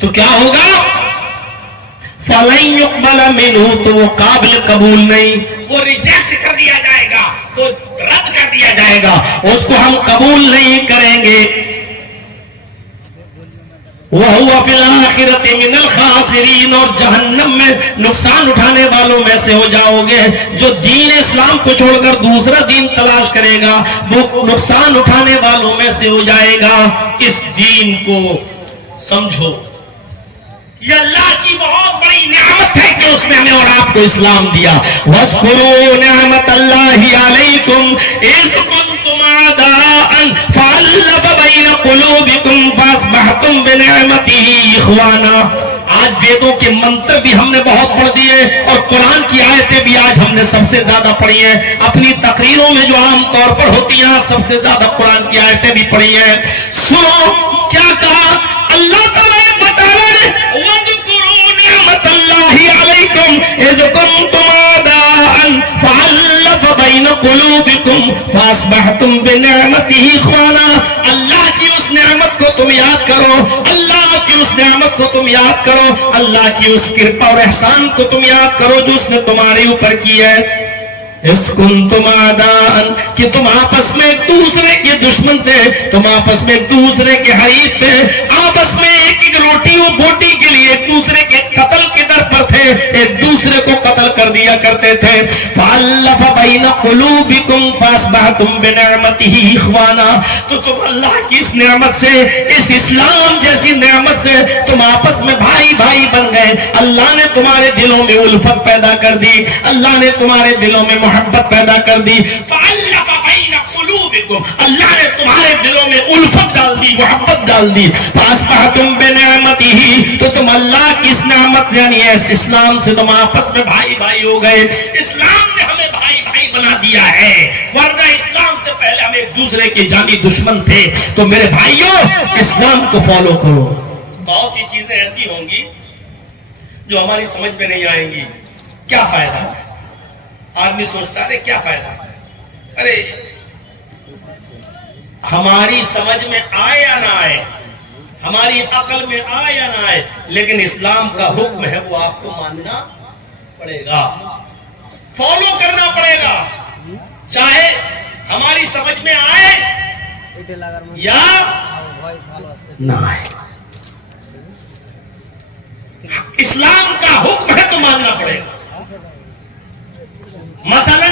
تو کیا ہوگا؟ فَلَن يُقْبَلَ مِنْهُ، تو وہ قابل قبول نہیں، وہ ریجیکٹ کر دیا جائے گا، وہ رد کر دیا جائے گا، اس کو ہم قبول نہیں کریں گے۔ وَهُوَ فِي الْآخِرَةِ مِنَ الْخَاسِرِينَ، اور جہنم میں نقصان اٹھانے والوں میں سے ہو جاؤ گے۔ جو دین اسلام کو چھوڑ کر دوسرا دین تلاش کرے گا وہ نقصان اٹھانے والوں میں سے ہو جائے گا۔ اس دین کو سمجھو، یہ اللہ کی بہت بڑی نعمت ہے کہ اس نے ہمیں اور آپ کو اسلام دیا۔ وَاذْكُرُوا نِعْمَتَ اللَّهِ عَلَيْكُمْ إِذْ كُنْتُمْ أَعْدَاءً فَأَلَّفَ بَيْنَ قُلُوبِكُمْ فَأَصْبَحْتُمْ بِنِعْمَتِهِ إِخْوَانًا۔ آج ویدوں کے منتر بھی ہم نے بہت پڑھ دیے اور قرآن کی آیتیں بھی آج ہم نے سب سے زیادہ پڑھی ہیں۔ اپنی تقریروں میں جو عام طور پر ہوتی ہیں سب سے زیادہ قرآن کی آیتیں بھی پڑھی ہیں۔ سنو کیا کہا اللہ تعالیٰ نے بتا رہے ہیں، وَاذْكُرُوا نِعْمَتَ اللَّهِ عَلَيْكُمْ إِذْ كُنْتُمْ أَعْدَاءً فَأَلَّفَ بَيْنَ قُلُوبِكُمْ فَأَصْبَحْتُمْ بِنِعْمَتِهِ إِخْوَانًا۔ اللہ کی اس نعمت کو تم یاد کرو، اللہ کی اس نعمت کو تم یاد کرو، اللہ کی اس کرپا اور احسان کو تم یاد کرو جو اس نے تمہارے اوپر کی ہے۔ اس کنتم اعداء، کہ تم آپس میں ایک دوسرے کے دشمن تھے، تم آپس میں ایک دوسرے کے حریف تھے، آپس میں ایک ایک روٹی و بوٹی کے لیے ایک دوسرے کے قتل کے در پر تھے، ایک دوسرے کو قتل کر دیا کرتے تھے۔ فَأَلَّفَ بَيْنَ قُلُوبِكُمْ فَأَصْبَحْتُمْ بِنِعْمَتِهِ إِخْوَانًا، تو تم اللہ کی اس نعمت سے، اس اسلام جیسی نعمت سے تم آپس میں بھائی بھائی بن گئے۔ اللہ نے تمہارے دلوں میں الفت پیدا کر دی، اللہ نے تمہارے دلوں میں محبت پیدا کر دی۔ فَأَلَّفَ بَيْنَ قُلُوبِكُمْ، اللہ نے تمہارے دلوں میں الفت ڈال دی، محبت ڈال دی۔ فَأَصْبَحْتُمْ بِنِعْمَتِهِ، تو تم اللہ کی اس نعمت یعنی اس اسلام سے تم آپس میں بھائی بھائی ہو گئے۔ اسلام نے ہمیں بھائی بھائی بنا دیا ہے، ورنہ اسلام سے پہلے ہم ایک دوسرے کے جانی دشمن تھے۔ تو میرے بھائیوں اسلام کو فالو کرو۔ بہت سی چیزیں ایسی ہوں گی جو ہماری سمجھ میں نہیں آئیں گی، کیا فائدہ ہے؟ آدمی سوچتا ہے کیا فائدہ ہے؟ ارے ہماری سمجھ میں آئے یا نہ آئے، ہماری عقل میں آئے یا نہ آئے، لیکن اسلام کا حکم ہے وہ آپ کو ماننا پڑے گا، فالو کرنا پڑے گا، چاہے ہماری سمجھ میں آئے یا نہ آئے۔ اسلام کا حکم ہے تو ماننا پڑے گا۔ مثلا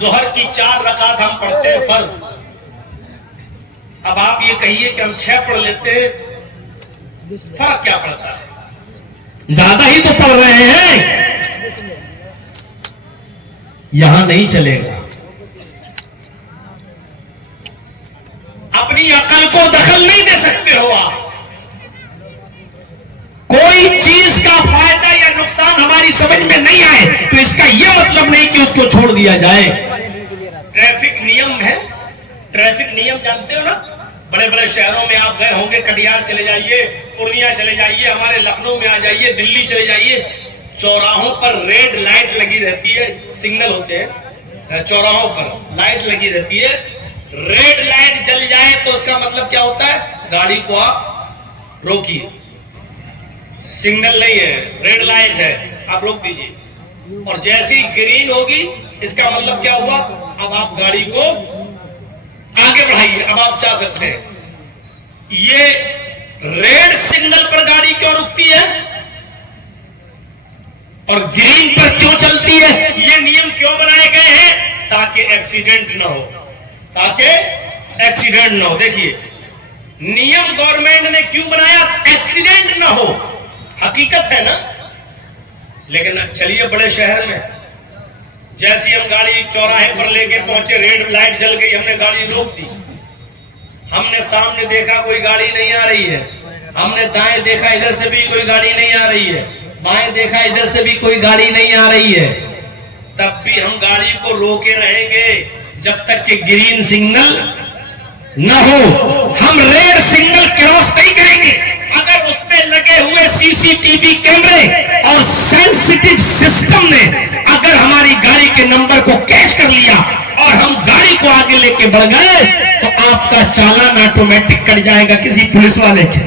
ظہر کی 4 رکعت ہم پڑھتے ہیں فرض، اب آپ یہ کہیے کہ ہم 6 پڑھ لیتے ہیں، فرق کیا پڑتا ہے؟ زیادہ ہی تو پڑھ رہے ہیں، یہاں نہیں چلے گا۔ اپنی عقل کو دخل نہیں دے سکتے ہو آپ۔ کوئی چیز کا فائدہ یا نقصان ہماری سمجھ میں نہیں آئے تو اس کا یہ مطلب نہیں کہ اس کو چھوڑ دیا جائے۔ ٹریفک نیم ہے، ٹریفک نیم جانتے ہو نا؟ بڑے بڑے شہروں میں آپ گئے ہوں گے، کٹیہار چلے جائیے، پورنیہ چلے جائیے، ہمارے لکھنؤ میں آ جائیے، دلی چلے جائیے، چوراہوں پر ریڈ لائٹ لگی رہتی ہے، سگنل ہوتے ہیں چوراہوں پر، لائٹ لگی رہتی ہے۔ ریڈ لائٹ جل جائے تو اس کا مطلب کیا ہوتا ہے؟ گاڑی کو آپ روکیے، سگنل نہیں ہے، ریڈ لائٹ ہے، آپ روک دیجیے، اور جیسی گرین ہوگی اس کا مطلب کیا ہوا؟ اب آپ گاڑی کو آگے بڑھائیے، اب آپ جا سکتے ہیں۔ یہ ریڈ سگنل پر گاڑی کیوں رکتی ہے اور گرین پر کیوں چلتی ہے؟ یہ نیم کیوں بنائے گئے ہیں؟ تاکہ ایکسیڈنٹ نہ ہو، تاکہ ایکسیڈنٹ نہ ہو۔ دیکھیے نیم گورنمنٹ نے کیوں بنایا؟ ایکسیڈنٹ نہ ہو، حقیقت ہے نا۔ لیکن چلیے بڑے شہر میں جیسی ہم گاڑی چوراہے پر لے کے پہنچے، ریڈ لائٹ جل گئی، ہم نے گاڑی روک دی، ہم نے سامنے دیکھا کوئی گاڑی نہیں آ رہی ہے، ہم نے دائیں دیکھا ادھر سے بھی کوئی گاڑی نہیں آ رہی ہے، بائیں دیکھا ادھر سے بھی کوئی گاڑی نہیں آ رہی ہے، تب بھی ہم گاڑی کو روکے رہیں گے جب تک کہ گرین سگنل نہ ہو۔ ہم ریڈ سگنل کراس نہیں کریں گے اگر اس پہ لگے ہوئے سی سی ٹی وی کیمرے اور سینسیٹیو سسٹم نے اگر ہماری گاڑی کے نمبر کو کیچ کر لیا اور ہم گاڑی کو آگے لے کے بڑھ گئے تو آپ کا چالان آٹومیٹک کٹ جائے گا کسی پولیس والے کے۔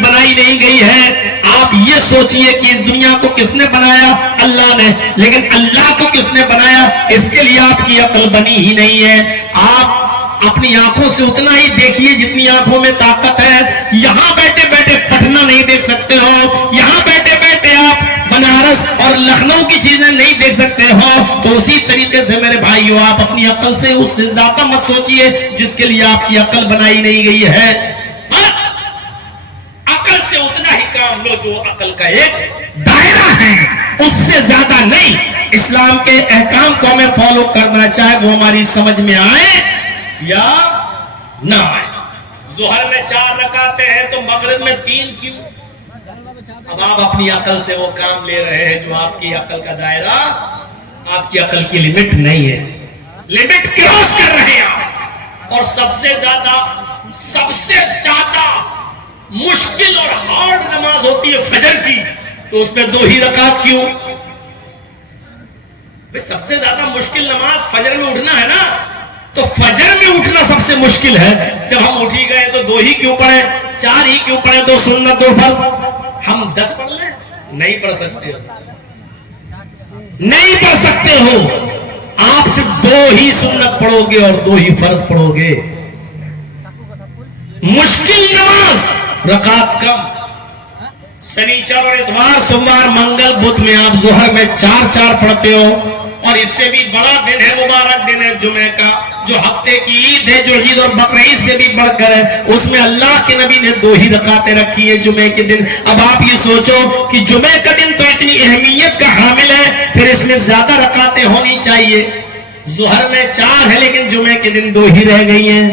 بنائی نہیں گئی ہے. آپ یہ سوچئے کہ اس دنیا کو کس نے بنایا؟ اللہ نے. لیکن اللہ کو کس نے بنایا؟ اس کے لیے آپ کی عقل بنی ہی نہیں ہے. آپ اپنی آنکھوں سے اتنا ہی دیکھیے جتنی آنکھوں میں طاقت ہے. یہاں بیٹھے بیٹھے پٹنہ نہیں دیکھ سکتے ہو، یہاں بیٹھے بیٹھے آپ بنارس اور لکھنؤ کی چیزیں نہیں دیکھ سکتے ہو. تو اسی طریقے سے میرے بھائیو، آپ اپنی عقل سے اس سے زیادہ مت سوچئے جس کے لیے آپ کی عقل بنائی نہیں گئی ہے. بس عقل سے اتنا ہی کام لو جو عقل کا ایک دائرہ ہے، اس سے زیادہ نہیں. اسلام کے احکام کو ہمیں فالو کرنا، چاہے وہ ہماری سمجھ میں آئے یا نہ آئے. ظہر میں 4 رکعتیں ہیں تو مغرب میں 3 کیوں؟ اب آپ اپنی عقل سے وہ کام لے رہے ہیں جو آپ کی عقل کا دائرہ، آپ کی عقل کی لمٹ نہیں ہے. لمٹ کراس کر رہے ہیں آپ. اور سب سے زیادہ مشکل اور ہارڈ نماز ہوتی ہے فجر کی، تو اس میں 2 ہی رکعت کیوں؟ سب سے زیادہ مشکل نماز فجر میں اٹھنا ہے نا، تو فجر میں اٹھنا سب سے مشکل ہے. جب ہم اٹھ ہی گئے تو 2 ہی کیوں پڑھیں، 4 ہی کیوں پڑھیں؟ 2 سنت 2 فرض. ہم 10 پڑھ لیں؟ نہیں پڑھ سکتے ہو، نہیں پڑھ سکتے ہو. آپ صرف 2 ہی سنت پڑھو گے اور 2 ہی فرض پڑھو گے. مشکل نماز، رکعت کم. سنیچر اور اتوار، سوموار، منگل، بدھ میں آپ ظہر میں 4 پڑھتے ہو. اور اس سے بھی بڑا دن ہے، مبارک دن ہے جمعہ کا، جو ہفتے کی عید ہے، جو عید اور بقرعید سے بھی بڑھ کر ہے. اس میں اللہ کے نبی نے 2 ہی رکعتیں رکھی ہے جمعے کے دن. اب آپ یہ سوچو کہ جمعے کا دن تو اتنی اہمیت کا حامل ہے، پھر اس میں زیادہ رکعتیں ہونی چاہیے. ظہر میں 4 ہے لیکن جمعے کے دن 2 ہی رہ گئی ہیں.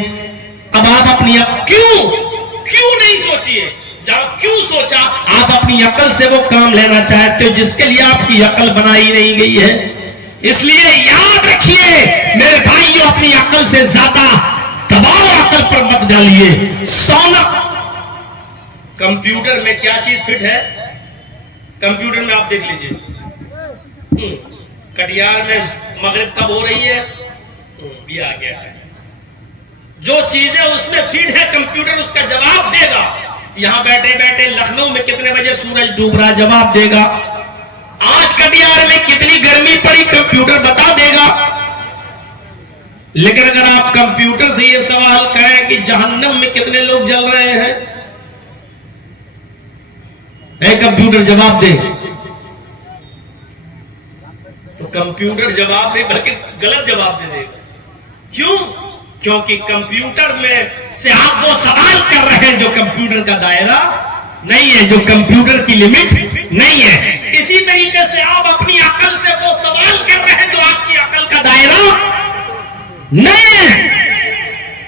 اب آپ اپنی کیوں نہیں سوچیے؟ جب کیوں سوچا؟ آپ اپنی عقل سے وہ کام لینا چاہتے ہو جس کے لیے آپ کی عقل بنائی نہیں گئی ہے. اس لیے یاد رکھیے میرے بھائیو، اپنی عقل سے زیادہ دباؤ عقل پر مت ڈالیے. سونا، کمپیوٹر میں کیا چیز فٹ ہے؟ کمپیوٹر میں آپ دیکھ لیجئے، کٹیار میں مغرب کب ہو رہی ہے، بھی آ گیا ہے. جو چیزیں اس میں فٹ ہے کمپیوٹر اس کا جواب دے گا. یہاں بیٹھے بیٹھے لکھنؤ میں کتنے بجے سورج ڈوب رہا، جواب دے گا. آج کٹیار میں کتنی گرمی پڑی، کمپیوٹر بتا دے گا. لیکن اگر آپ کمپیوٹر سے یہ سوال کریں کہ جہنم میں کتنے لوگ جل رہے ہیں، اے کمپیوٹر جواب دے، تو کمپیوٹر جواب نہیں بلکہ غلط جواب دے دے گا. کیوں؟ کیونکہ کمپیوٹر میں سے آپ وہ سوال کر رہے ہیں جو کمپیوٹر کا دائرہ نہیں ہے، جو کمپیوٹر کی لمٹ نہیں ہے. اسی طریقے سے آپ اپنی عقل سے وہ سوال کر رہے ہیں جو آپ کی عقل کا دائرہ نہیں ہے.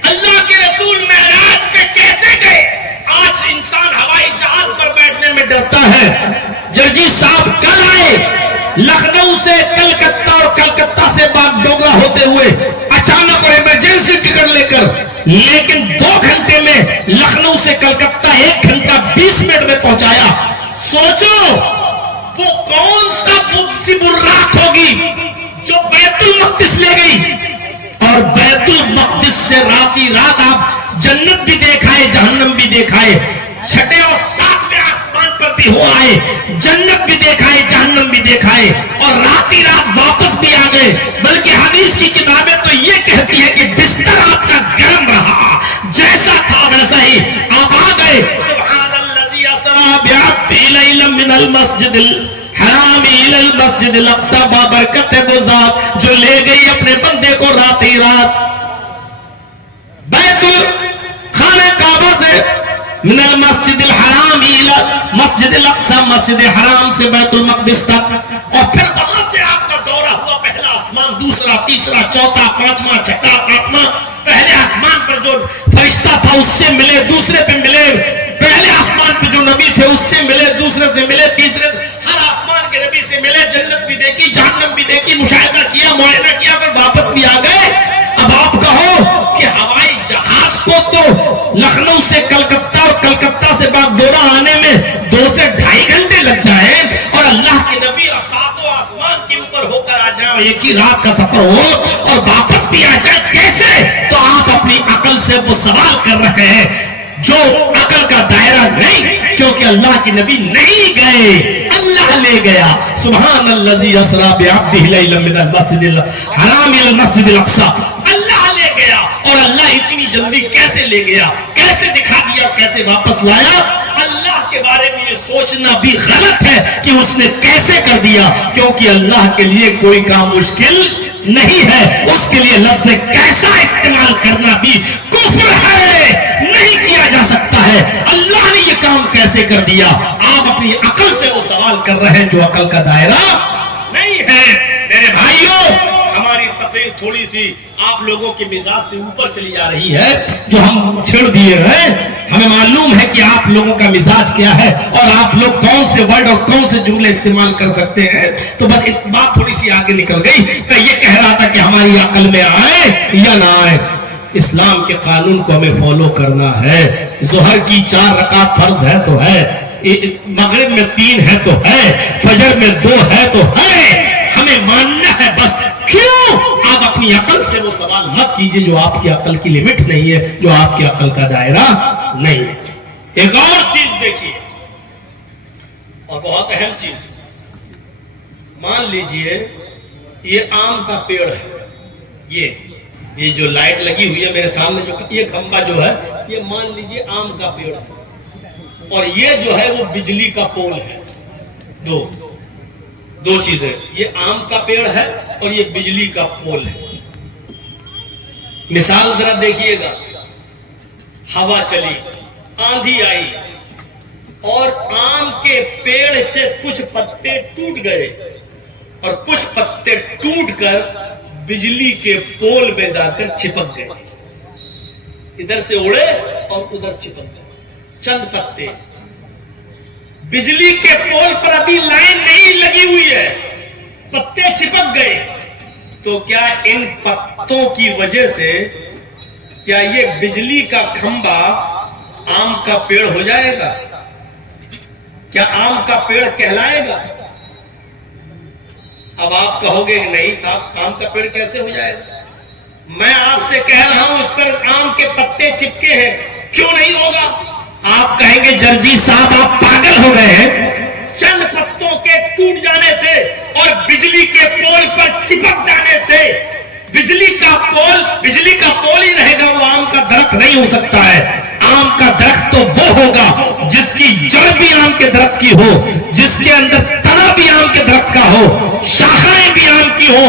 اللہ کے رسول معراج پہ کیسے گئے؟ آج انسان ہوائی جہاز پر بیٹھنے میں ڈرتا ہے. جرجی صاحب کل آئے لکھنؤ سے کلکتہ اور کلکتہ سے باگڈوگرا ہوتے ہوئے اچانک اور ایمرجنسی ٹکٹ لے کر، لیکن 2 گھنٹے میں لکھنؤ سے کلکتہ 1 گھنٹہ 20 منٹ میں پہنچایا. سوچو وہ کون سا براق ہوگی جو بیت المقدس لے گئی، اور بیت المقدس سے رات آپ جنت بھی دیکھائے جہنم بھی دیکھائے، 6 اور 7ویں آسمان پر بھی ہو آئے، جنت بھی دیکھائے جہنم بھی دیکھائے، اور رات واپس بھی آ گئے. بلکہ حدیث کی کتابیں تو یہ کہتی ہے کہ بستر آپ کا گرم رہا، جیسا تھا ویسا ہی آپ آ گئے. سبحان الذی اسری بعبدہ لیلا من المسجد الحرام الی المسجد الاقصی، بابرکت ہے وہ ذات جو لے گئی اپنے بندے کو رات ہی رات بیت خانہ کعبہ سے، من المسجد الحرام الی مسجد الاقصی، مسجد حرام سے بیت المقدس تک. اور پھر وہاں سے آپ کا دورہ ہوا، پہلا آسمان، دوسرا، تیسرا، چوتھا، 5واں، 6واں، 7واں. پہلے آسمان پر جو فرشتہ تھا اس سے ملے، دوسرے پہ ملے، پہلے آسمان پہ جو نبی تھے اس سے ملے، دوسرے سے ملے، تیسرے، ہر آسمان کے نبی سے ملے. جنت بھی دیکھی، جہنم بھی دیکھی، مشاہدہ کیا، معائنہ کیا، پھر واپس بھی آ گئے. اب آپ کہو کہ ہوائی جہاز کو تو لکھنؤ سے کلکتہ اور کلکتہ سے باگڈورا آنے میں 2 سے 2.5 گھنٹے لگ جائیں، اور اللہ کے نبی 7 آسمان کے اوپر ہو کر آ جائیں، ایک ہی رات کا سفر ہو اور واپس بھی آ جائیں، کیسے؟ تو آپ اپنی عقل سے وہ سوال کر رہے ہیں جو عقل کا دائرہ نہیں، کیونکہ اللہ کے نبی نہیں گئے، اللہ لے گیا۔ سبحان الذی اسری بعبدہ لیلا من المسجد الحرام الی المسجد الاقصی، اللہ لے گیا۔ اور اللہ اتنی جلدی کیسے لے گیا، کیسے دکھا دیا، کیسے واپس لایا؟ اللہ کے بارے میں یہ سوچنا بھی غلط ہے کہ اس نے کیسے کر دیا، کیونکہ اللہ کے لیے کوئی کام مشکل نہیں ہے۔ اس کے لیے لفظ کیسا استعمال کرنا بھی کفر ہے، نہیں کیا جا سکتا ہے۔ اللہ نے یہ کام کیسے کر دیا؟ آپ اپنی عقل سے وہ سوال کر رہے ہیں جو عقل کا دائرہ نہیں ہے۔ میرے بھائیوں، ہماری تقریر تھوڑی سی آپ لوگوں کے مزاج سے اوپر چلی جا رہی ہے، جو ہم چھڑ دیے ہیں۔ ہمیں معلوم ہے کہ آپ لوگوں کا مزاج کیا ہے اور آپ لوگ کون سے ورڈ اور کون سے جملے استعمال کر سکتے ہیں۔ تو بس ایک بات تھوڑی سی آگے نکل گئی۔ میں یہ کہہ رہا تھا کہ ہماری عقل میں آئے یا نہ آئے، اسلام کے قانون کو ہمیں فالو کرنا ہے۔ ظہر کی 4 رکعت فرض ہے تو ہے، مغرب میں 3 ہے تو ہے، فجر میں 2 ہے تو ہے، ہمیں ماننا ہے بس۔ کیوں؟ آپ اپنی عقل سے وہ سوال مت کیجئے جو آپ کی عقل کی لمٹ نہیں ہے، جو آپ کی عقل کا دائرہ نہیں ہے۔ ایک اور چیز دیکھیے، اور بہت اہم چیز، مان لیجئے یہ آم کا پیڑ ہے، یہ جو لائٹ لگی ہوئی ہے میرے سامنے، جو یہ کھمبا جو ہے، یہ مان لیجئے آم کا پیڑ ہے، اور یہ جو ہے وہ بجلی کا پول ہے۔ دو چیزیں، یہ آم کا پیڑ ہے اور یہ بجلی کا پول ہے۔ مثال ذرا دیکھیے گا، ہوا چلی، آندھی آئی اور آم کے پیڑ سے کچھ پتے ٹوٹ گئے اور کچھ پتے ٹوٹ کر بجلی کے پول میں جا کر چپک گئے، ادھر سے اڑے اور ادھر چپک گئے چند پتے۔ بجلی کے پول پر ابھی لائن نہیں لگی ہوئی ہے، پتے چپک گئے، تو کیا ان پتوں کی وجہ سے کیا یہ بجلی کا کھمبا آم کا پیڑ ہو جائے گا؟ کیا آم کا پیڑ کہلائے گا؟ اب آپ کہو گے نہیں صاحب، آم کا پیڑ کیسے ہو جائے گا؟ میں آپ سے کہہ رہا ہوں اس پر آم کے پتے چپکے ہیں، کیوں نہیں ہوگا؟ آپ کہیں گے جرجی صاحب آپ پاگل ہو گئے ہیں، چند پتوں کے ٹوٹ جانے سے اور بجلی کے پول پر چپک جانے سے بجلی کا پول ہی رہے گا، وہ آم کا درخت نہیں ہو سکتا ہے۔ آم کا درخت تو وہ ہوگا جس کی جڑ بھی آم کے درخت کی ہو، جس کے اندر تنا بھی آم کے درخت کا ہو، شاخائیں بھی آم کی ہو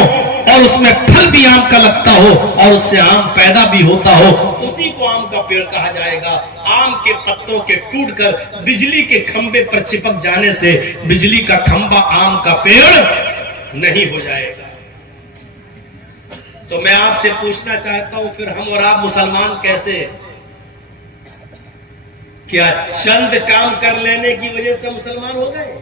اور اس میں پھل بھی آم کا لگتا ہو اور اس سے آم پیدا بھی ہوتا ہو، اسی کو آم کا پیڑ کہا جائے گا۔ آم کے پتوں کے ٹوٹ کر بجلی کے کھمبے پر چپک جانے سے بجلی کا کھمبا آم کا پیڑ نہیں ہو جائے گا۔ تو میں آپ سے پوچھنا چاہتا ہوں، پھر ہم اور آپ مسلمان کیسے؟ کیا چند کام کر لینے کی وجہ سے مسلمان ہو گئے؟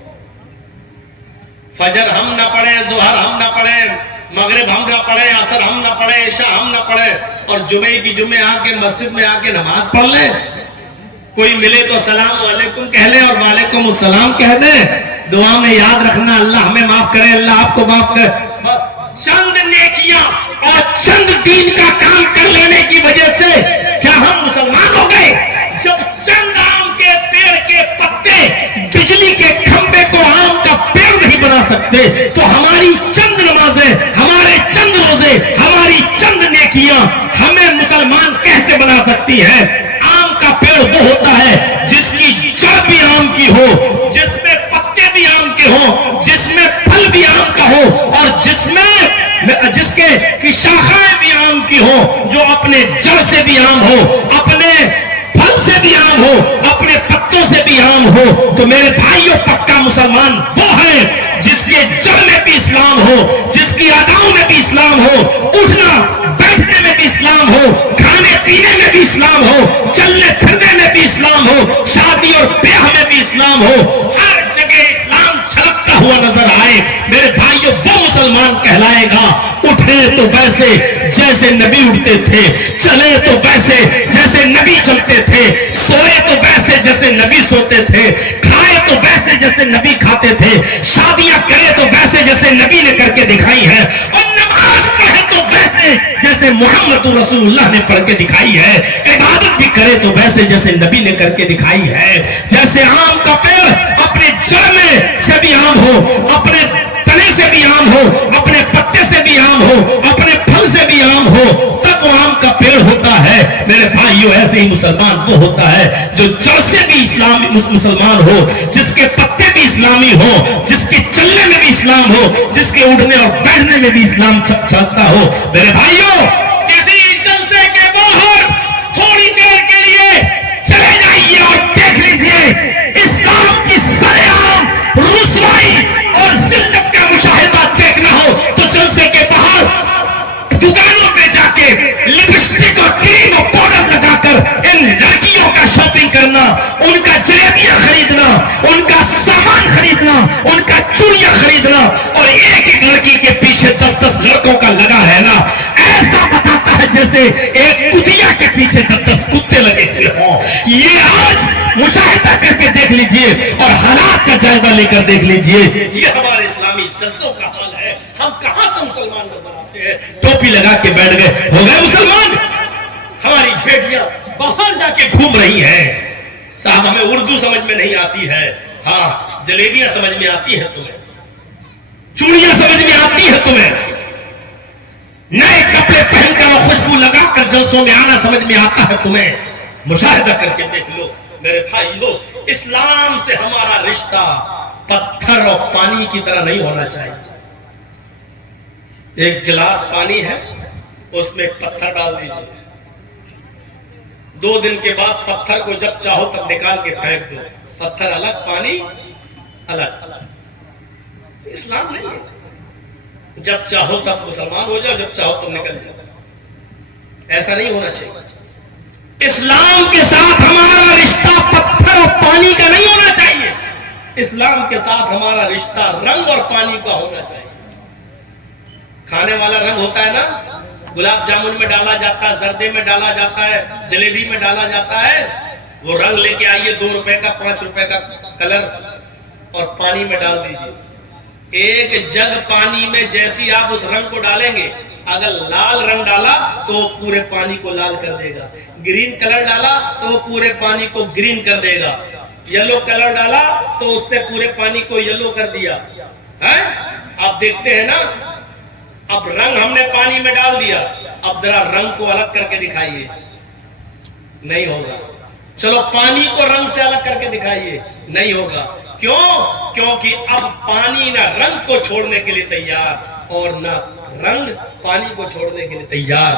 فجر ہم نہ پڑھیں، ظہر ہم نہ پڑھیں، مغرب ہم نہ پڑھیں، عصر ہم نہ پڑھیں، عشاء ہم نہ پڑھیں، اور جمعے کی جمعے آ کے مسجد میں آ کے نماز پڑھ لیں؟ کوئی ملے تو سلام علیکم کہہ لیں اور وعلیکم السلام کہہ دیں، دعا میں یاد رکھنا اللہ ہمیں معاف کرے، اللہ آپ کو معاف کرے۔ بس چند نیکیاں اور چند دین کا کام کر لینے کی وجہ سے کیا ہم مسلمان ہو گئے؟ جب چند آم کے پیڑ کے پتے بجلی کے کھمبے کو آم کا پیڑ نہیں بنا سکتے، تو ہماری چند نمازیں، ہمارے چند روزے، ہماری چند نیکیاں ہمیں مسلمان کیسے بنا سکتی ہیں؟ آم کا پیڑ وہ ہوتا ہے جس کی جڑ بھی آم کی ہو، جس میں پتے بھی آم کے ہوں، جس میں پھل بھی آم کا ہو اور جس کے شاخائیں بھی آم کی ہو، جو اپنے جڑ سے بھی آم ہو، اپنے پھل سے بھی آم ہو، اپنے پتوں سے بھی آم ہو۔ تو میرے بھائیوں، پکا مسلمان وہ ہے جس کے جڑ میں بھی اسلام ہو، جس کی اداؤں میں بھی اسلام ہو، اٹھنا بیٹھنے میں بھی اسلام ہو، کھانے پینے میں بھی اسلام ہو، چلنے پھرنے میں بھی اسلام ہو، شادی اور بیاہ میں بھی اسلام ہو، ہر جگہ اسلام چھلکتا ہوا نظر آئے۔ میرے بھائیوں، وہ مسلمان کہلائے گا۔ اٹھے تو ویسے جیسے نبی اٹھتے تھے، چلے تو ویسے جیسے نبی چلتے تھے، سوئے تو ویسے جیسے نبی سوتے تھے، کھائے تو ویسے جیسے نبی کھاتے تھے، شادیاں کرے تو ویسے جیسے نبی نے کر کے دکھائی ہے، اور نماز پڑھے تو ویسے جیسے محمد رسول اللہ نے پڑھ کے دکھائی ہے. عبادت بھی کرے تو ویسے جیسے نبی نے کر کے دکھائی ہے. جیسے آم کا پیڑ اپنے جڑ میں سے بھی آم ہو, اپنے تنے سے بھی آم ہو, اپنے پتے سے بھی آم ہو, اپنے پھل سے بھی آم ہو, تب وہ آم کا پیڑ ہوتا ہے. میرے بھائیو ایسے ہی مسلمان وہ ہوتا ہے جو جڑ سے بھی اسلامی مسلمان ہو, جس کے پتے بھی اسلامی ہو, جس کے چلنے میں بھی اسلام ہو, جس کے اٹھنے اور بیٹھنے میں بھی اسلام چلتا ہو. میرے بھائیو کسی جلسے کے باہر تھوڑی دیر کے لیے چلے جائیے اور دیکھ لیجیے اسلام کی سرے عام رسوائی اور ذلت کا مشاہدہ دیکھنا ہو تو جلسے کے باہر دکانوں پہ جا کے لپسٹک اور کریم اور پاؤڈر لگا کر ان لڑکیوں کا شاپنگ کرنا, ان کا جلیبیاں خریدنا, ان کا سامان خریدنا, ان کا چوڑیاں خریدنا اور ایک ایک لڑکی کے پیچھے 10-10 لڑکوں کا لگا رہنا ایسا بتاتا ہے جیسے ایک کتیا کے پیچھے 10-10 کتے لگے ہوئے ہوں. یہ آج مشاہدہ کر کے دیکھ لیجئے اور حالات کا جائزہ لے کر دیکھ لیجئے. یہ ہمارے اسلامی جلسوں کا حال ہے. ہم کہاں سے مسلمان نظر آتے ہیں؟ ٹوپی لگا کے بیٹھ گئے, ہو گئے مسلمان. ہماری بیٹیاں باہر جا کے گھوم رہی ہیں. صاحب ہمیں اردو سمجھ میں نہیں آتی ہے, ہاں جلیبیاں سمجھ میں آتی ہیں تمہیں, چوڑیاں سمجھ میں آتی ہیں تمہیں, نئے کپڑے پہن کر اور خوشبو لگا کر جلسوں میں آنا سمجھ میں آتا ہے تمہیں. مشاہدہ کر کے دیکھ لو میرے بھائیو, اسلام سے ہمارا رشتہ پتھر اور پانی کی طرح نہیں ہونا چاہیے. ایک گلاس پانی ہے, اس میں پتھر ڈال دیجیے, 2 دن کے بعد پتھر کو جب چاہو تب نکال کے پھینک دو, پتھر الگ پانی الگ. اسلام نہیں ہے جب چاہو تب مسلمان ہو جاؤ, جب چاہو تب نکل جاؤ. ایسا نہیں ہونا چاہیے. اسلام کے ساتھ ہمارا رشتہ پتھر اور پانی کا نہیں ہونا چاہیے. اسلام کے ساتھ ہمارا رشتہ رنگ اور پانی کا ہونا چاہیے. کھانے والا رنگ ہوتا ہے نا, گلاب جامن میں ڈالا جاتا ہے, زردے میں ڈالا جاتا ہے, جلیبی میں ڈالا جاتا ہے. وہ رنگ لے کے آئیے 2 روپے کا 5 روپے کا کلر اور پانی میں ڈال دیجیے. ایک جگ پانی میں جیسی آپ اس رنگ کو ڈالیں گے, اگر لال رنگ ڈالا تو وہ پورے پانی کو لال کر دے گا, گرین کلر ڈالا تو وہ پورے پانی کو گرین کر دے گا, یلو کلر ڈالا تو اس نے پورے پانی کو یلو کر دیا. آپ دیکھتے ہیں نا, اب رنگ ہم نے پانی میں ڈال دیا, اب ذرا رنگ کو الگ کر کے دکھائیے, نہیں ہوگا. چلو پانی کو رنگ سے الگ کر کے دکھائیے, نہیں ہوگا. کیوں؟ کیونکہ اب پانی نہ رنگ کو چھوڑنے کے لیے تیار اور نہ رنگ پانی کو چھوڑنے کے لیے تیار.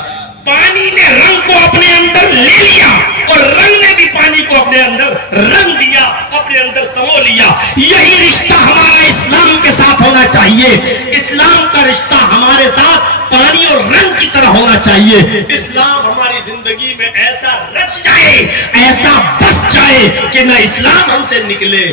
پانی نے رنگ کو اپنے اندر لے لیا اور رنگ نے بھی پانی کو اپنے اندر رنگ دیا, اپنے اندر سمو لیا. یہی رشتہ ہمارا اسلام کے ساتھ ہونا چاہیے. اسلام کا رشتہ ہمارے ساتھ پانی اور رنگ کی طرح ہونا چاہیے. اسلام ہماری زندگی میں ایسا رچ جائے, ایسا بس جائے کہ نہ اسلام ہم سے نکلے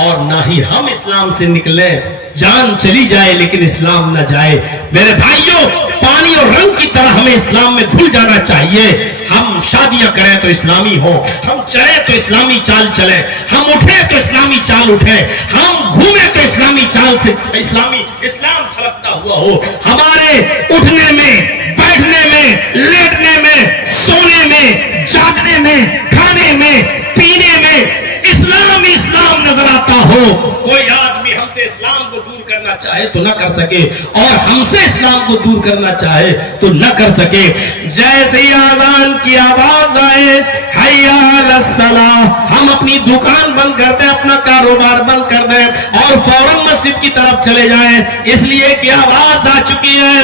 اور نہ ہی ہم اسلام سے نکلے. جان چلی جائے لیکن اسلام نہ جائے. میرے بھائیوں, پانی اور رنگ کی طرح ہمیں اسلام میں گھل جانا چاہیے. ہم شادیاں کریں تو اسلامی ہو, ہم چلیں تو اسلامی چال چلیں, ہم اٹھیں تو اسلامی چال اٹھیں, ہم گھومیں تو اسلامی چال سے اسلام چھلکتا ہوا ہو. ہمارے اٹھنے میں, بیٹھنے میں, لیٹنے میں, سونے میں, جاگنے میں, کھانے میں, پینے میں اسلام نظر آتا ہو. کوئی آدمی ہم سے اسلام کو دور کرنا چاہے تو نہ کر سکے, اور ہم سے اسلام کو دور کرنا چاہے تو نہ کر سکے. جیسے ہی اذان کی آواز آئے, حی علی الصلاۃ, ہم اپنی دکان بند کر دیں, اپنا کاروبار بند کر دیں اور فوراً مسجد کی طرف چلے جائیں, اس لیے کہ آواز آ چکی ہے,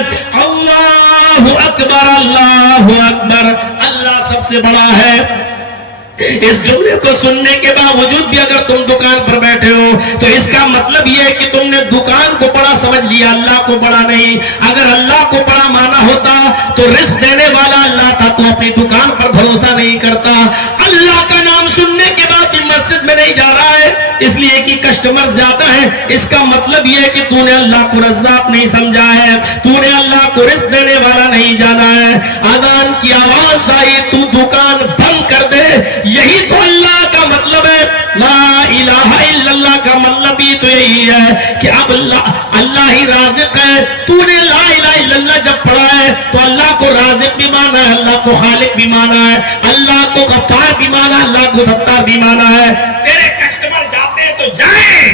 اللہ اکبر, اللہ اکبر, اللہ سب سے بڑا ہے. اس جملے کو سننے کے باوجود بھی اگر تم دکان پر بیٹھے ہو تو اس کا مطلب یہ ہے کہ تم نے دکان کو بڑا سمجھ لیا, اللہ کو بڑا نہیں. اگر اللہ کو بڑا مانا ہوتا تو رزق دینے والا اللہ تھا, تو اپنی دکان پر بھروسہ نہیں کرتا. اللہ کا نام سننے کے بعد بھی مسجد میں نہیں جا رہا ہے اس لیے کہ کسٹمر زیادہ ہے. اس کا مطلب یہ ہے کہ تو نے اللہ کو رزاق نہیں سمجھا ہے, تو نے اللہ کو رزق دینے والا نہیں جانا ہے. اذان کی آواز آئی, تو دکان بند کر دے. یہی تو اللہ کا مطلب ہے. لا الہ الا اللہ کا مطلب ہی تو یہی ہے کہ اب اللہ ہی رازق ہے. تو نے لا الہ الا اللہ جب پڑھا ہے تو اللہ کو رازق بھی مانا ہے, اللہ کو خالق بھی مانا ہے, اللہ کو غفار بھی مانا ہے, اللہ کو ستار بھی مانا ہے. تیرے کسٹمر جاتے ہیں تو جائیں,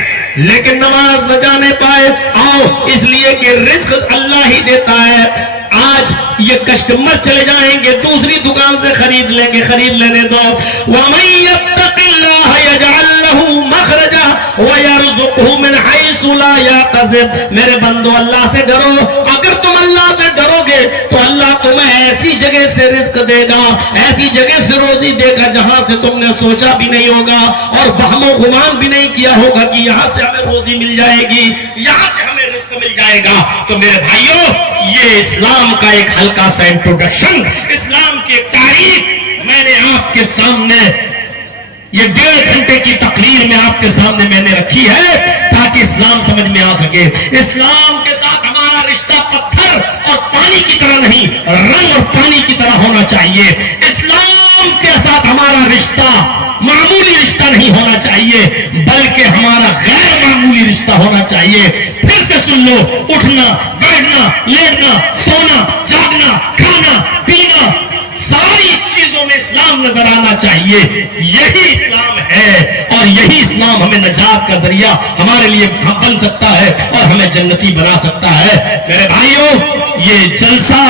لیکن نماز نہ جانے پائے. آؤ, اس لیے کہ رزق اللہ ہی دیتا ہے. آج یہ کسٹمر چلے جائیں گے, دوسری دکان سے خرید لیں گے, خرید لینے دو. وَمَن يَتَّقِ اللَّهَ يَجْعَل لَّهُ مَخْرَجًا وَيَرْزُقْهُ مِنْ حَيْثُ لَا يَحْتَسِبُ. میرے بندو, اللہ سے ڈرو. اگر تم اللہ سے ڈرو گے تو اللہ تمہیں ایسی جگہ سے رزق دے گا, ایسی جگہ سے روزی دے گا جہاں سے تم نے سوچا بھی نہیں ہوگا اور وہم و گمان بھی نہیں کیا ہوگا کہ یہاں سے ہمیں روزی مل جائے گی, یہاں سے ہمیں رزق مل جائے گا. تو میرے بھائیوں, یہ اسلام کا ایک ہلکا سا انٹروڈکشن, اسلام کی ایک تعریف میں نے آپ کے سامنے یہ 1.5 گھنٹے کی تقریر میں آپ کے سامنے میں نے رکھی ہے تاکہ اسلام سمجھ میں آ سکے. اسلام کے ساتھ ہمارا رشتہ پتھر اور پانی کی طرح نہیں, رنگ اور پانی کی طرح ہونا چاہیے. اسلام کے ساتھ ہمارا رشتہ معمولی رشتہ نہیں ہونا چاہیے بلکہ ہمارا غیر معمولی رشتہ ہونا چاہیے. پھر سے سن لو, اٹھنا, بیٹھنا, لیٹنا, سونا, جاگنا, کھانا, پینا, ساری چیزوں میں اسلام نظر آنا چاہیے. یہی اسلام ہے اور یہی اسلام ہمیں نجات کا ذریعہ ہمارے لیے بن سکتا ہے اور ہمیں جنتی بنا سکتا ہے. میرے بھائیوں, یہ جلسہ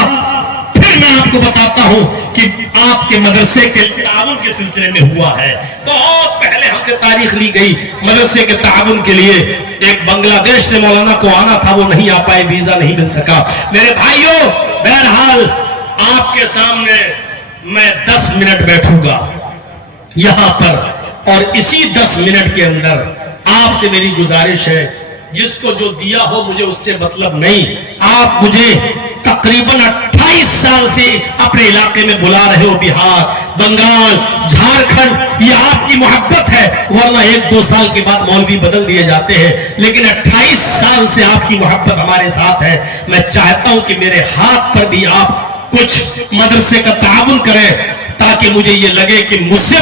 پھر میں آپ کو بتاتا ہوں کہ آپ کے مدرسے کے تعاون کے سلسلے میں ہوا ہے. بہت پہلے ہم سے تاریخ لی گئی مدرسے کے تعاون کے لیے. ایک بنگلہ دیش سے مولانا کو آنا تھا, وہ نہیں آ پائے, ویزا نہیں مل سکا. میرے بھائیوں, بہرحال آپ کے سامنے میں 10 منٹ بیٹھوں گا یہاں پر, اور اسی 10 منٹ کے اندر آپ سے میری گزارش ہے, جس کو جو دیا ہو مجھے اس سے مطلب نہیں. آپ مجھے تقریباً 28 سال سے اپنے علاقے میں بلا رہے ہو, بہار, بنگال, جھارکھنڈ, یہ آپ کی محبت ہے, ورنہ 1-2 سال کے بعد مولوی بدل دیے جاتے ہیں. لیکن 28 سال سے آپ کی محبت ہمارے ساتھ ہے. میں چاہتا ہوں کہ میرے ہاتھ پر بھی آپ کچھ مدرسے کا تعاون کریں تاکہ مجھے یہ لگے کہ مجھ سے